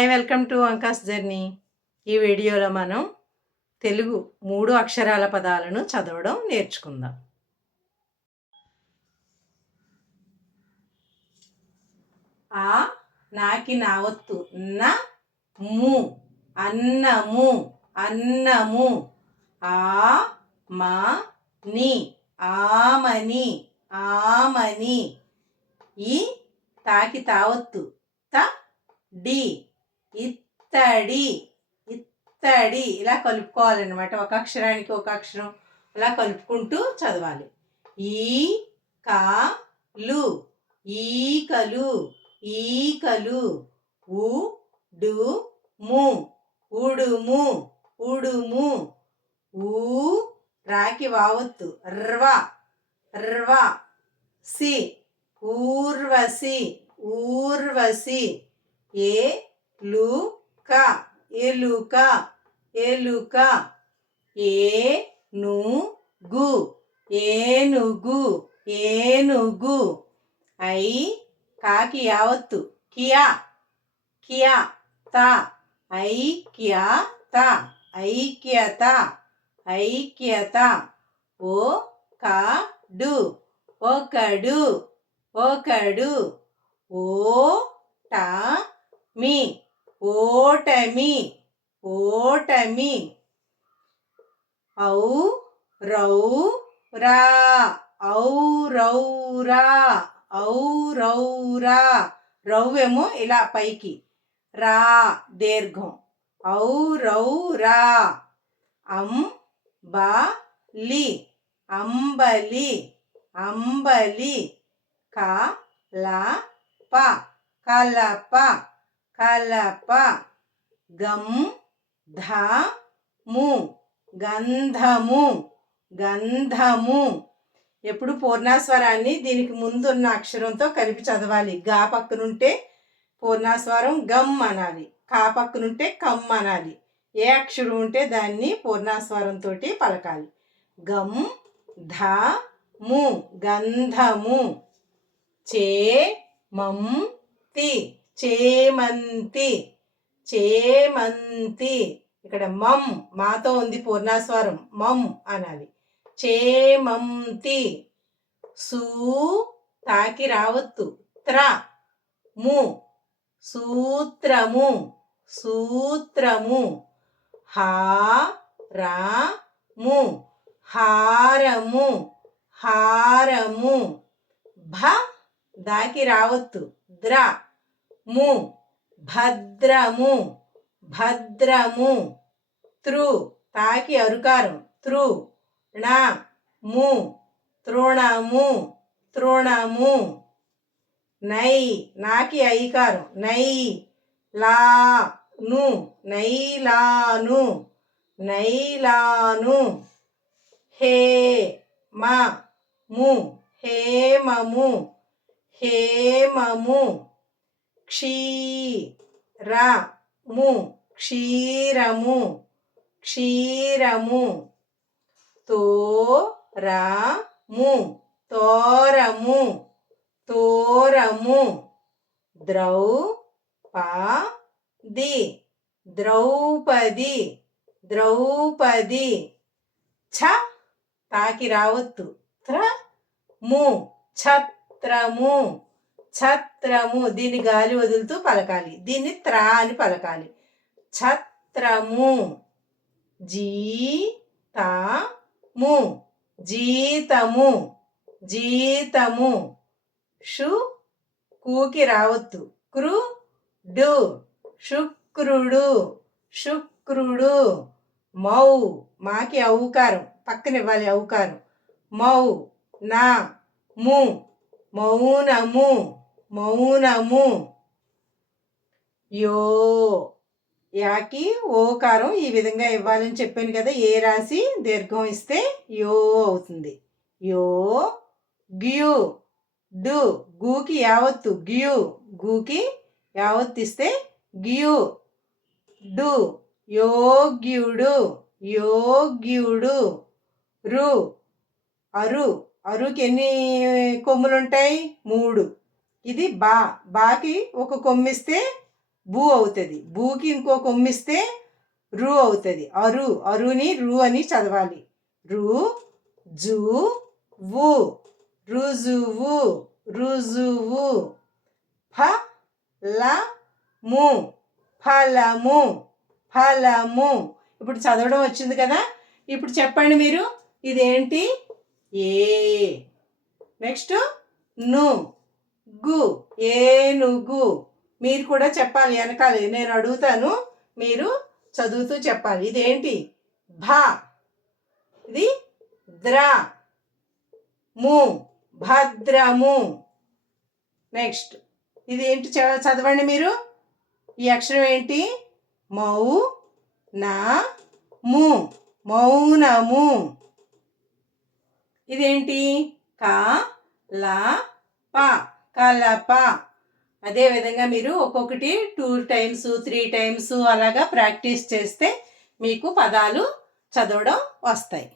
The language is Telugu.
Hi welcome to అంకాస్ journey. ఈ వీడియోలో మనం తెలుగు మూడు అక్షరాల పదాలను చదవడం నేర్చుకుందాం. ఆ నాకి నావత్తు న ము అన్నము అన్నము ఆ మా ని ఆమని ఆమని ఈ తాకి తావత్తు త డి ఇత్తడి ఇత్తడి ఇలా కలుపుకోవాలన్నమాట. ఒక అక్షరానికి ఒక అక్షరం అలా కలుపుకుంటూ చదవాలి. ఈ కా లు ఈకలు ఈకలు ఉ డు ము ఉడుము ఉడుము ఊ రాకి వావత్తు ర్వ ర్వ సి ఊర్వశి ఊర్వశి ఏ లుక ఎలుక ఎలుక. ఏనుగు ఏనుగు ఏనుగు. ఐ కాకి యావత్తు. కియా కియా త. ఐక్యత ఐక్యత ఐక్యత ఓ కాడు ఒకడు ఒకడు. ఓ ట మీ. ఓటమి ఓటమి. ఔ రౌ రా ఔ రౌ రా ఔ రౌ రా. రవ్వేమో ఇలా పైకి. రా దీర్ఘం. ఔ రౌ రా. అం బా లి. అంబలి అంబలి. కా లా ప. కలప. కలప గం ధ ము గంధము గంధము. ఎప్పుడు పూర్ణాస్వరాన్ని దీనికి ముందున్న అక్షరంతో కలిపి చదవాలి. గా పక్కనుంటే పూర్ణాస్వరం గమ్ అనాలి. కా పక్కనుంటే కమ్ అనాలి. ఏ అక్షరం ఉంటే దాన్ని పూర్ణాస్వరంతో పలకాలి. గం ధ ము గంధము. చే మం తి. చేమంతి చేమంతి. ఇక్కడ మమ్ మాతో ఉంది పూర్ణాస్వరం మమ్ అనాలి. చేమంతి సూ తాకి రావత్తు త్ర ము సూత్రము సూత్రము. హా రా ము హారము హారము. భ దాకి రావత్తు ద్ర ము. భద్రము. భద్రము. త్రు. తాకి అరుకారం. త్రు. ణ. ము. తృణము. తృణము. నై. నాకి ఐకారం. నై. లా. ను. నైలాను. నైలాను. హే. మా. ము. హేమము. హేమము. క్షీరము క్షీరము క్షీరము తోరము తోరము తోరము ద్రౌపది ద్రౌపది ద్రౌపది. ఛ తాకి రావత్తు త్ర ము ఛత్రము. ఛత్రము దీన్ని గాలి వదులుతూ పలకాలి. దీన్ని త్రా అని పలకాలి. ఛత్రము. జీతము. జీతము. జీతము. షు కూకి రావద్దు. క్రు డు శుక్రుడు. శుక్రుడు. మౌ. మాకి అవుకారం పక్కనివ్వాలి అవుకారం మౌ. నా. ము. మౌనము. మౌనము. యో యాకి ఓకారం ఈ విధంగా ఇవ్వాలని చెప్పాను కదా ఏ రాసి దీర్ఘం ఇస్తే యో అవుతుంది. యో గ్యూ డు గూకి యావత్తు గ్యూ గూకి యావత్తు ఇస్తే గ్యూ డు యోగ్యుడు యోగ్యుడు రు అరు. అరుకి ఎన్ని కొమ్ములు ఉంటాయి మూడు. ఇది బా బాకి ఒక కొమ్మిస్తే భూ అవుతుంది. భూకి ఇంకో కొమ్మిస్తే రు అవుతుంది. అరు అరుని రు అని చదవాలి. రు జు వు రుజువు రుజువు. ఫ ల ము ఫలము ఫలము. ఇప్పుడు చదవడం వచ్చింది కదా? ఇప్పుడు చెప్పండి మీరు. ఇదేంటి? ఏ. నెక్స్ట్ను. గు ఏనుగు. మీరు కూడా చెప్పాలి వెనకాలి. నేను అడుగుతాను మీరు చదువుతూ చెప్పాలి. ఇదేంటి? భ. ఇది ద్ర. ము. భద్రము. నెక్స్ట్. ఇది ఏంటి చ- చదవండి మీరు? ఈ అక్షరం ఏంటి? మౌ నా ము. మౌనము. ఇదేంటి? కా లా ప. కలప అదే విధంగా మీరు ఒక్కొక్కటి టూ టైమ్స్ త్రీ టైమ్స్ అలాగా ప్రాక్టీస్ చేస్తే మీకు పదాలు చదవడం వస్తాయి.